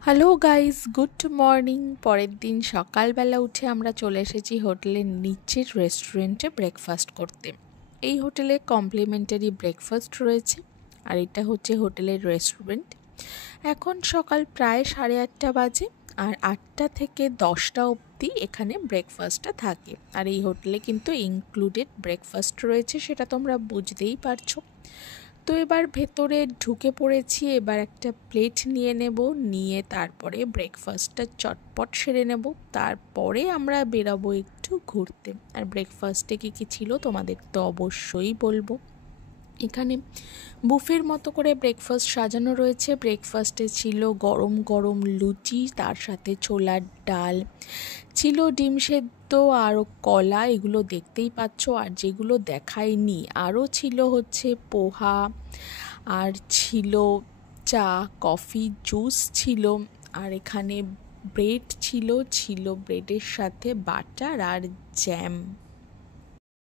Hello guys, good morning. পরের দিন সকালবেলা উঠে আমরা চলে এসেছি হোটেলের নিচের রেস্টুরেন্টে ব্রেকফাস্ট করতে। এই হোটেলে কমপ্লিমেন্টারি ব্রেকফাস্ট রয়েছে, আর এটা হচ্ছে হোটেলের রেস্টুরেন্ট। এখন সকাল প্রায় 8:30 বাজে, আর 8টা থেকে 10টা অবধি এখানে ব্রেকফাস্টটা থাকে। আর এই হোটেলে কিন্তু ইনক্লুডেড ব্রেকফাস্ট রয়েছে, সেটা তোমরা বুঝতেই পারছো। তো এবার ভেতরে ঢুকে পড়েছি। এবার একটা প্লেট নিয়ে নেব, নিয়ে তারপরে ব্রেকফাস্টটা চটপট সেরে নেব। তারপরে আমরা বেরাবো একটু ঘুরতে। আর ব্রেকফাস্টে কী কী ছিল তোমাদের তো অবশ্যই বলবো। এখানে বুফের মতো করে ব্রেকফাস্ট সাজানো রয়েছে। ব্রেকফাস্টে ছিল গরম গরম লুচি, তার সাথে ছোলার ডাল ছিল, ডিম সেদ্ধ, আরও কলা, এগুলো দেখতেই পাচ্ছ। আর যেগুলো দেখায়নি, আরও ছিল হচ্ছে পোহা, আর ছিল চা, কফি, জুস ছিল। আর এখানে ব্রেড ছিল ব্রেডের সাথে বাটার আর জ্যাম।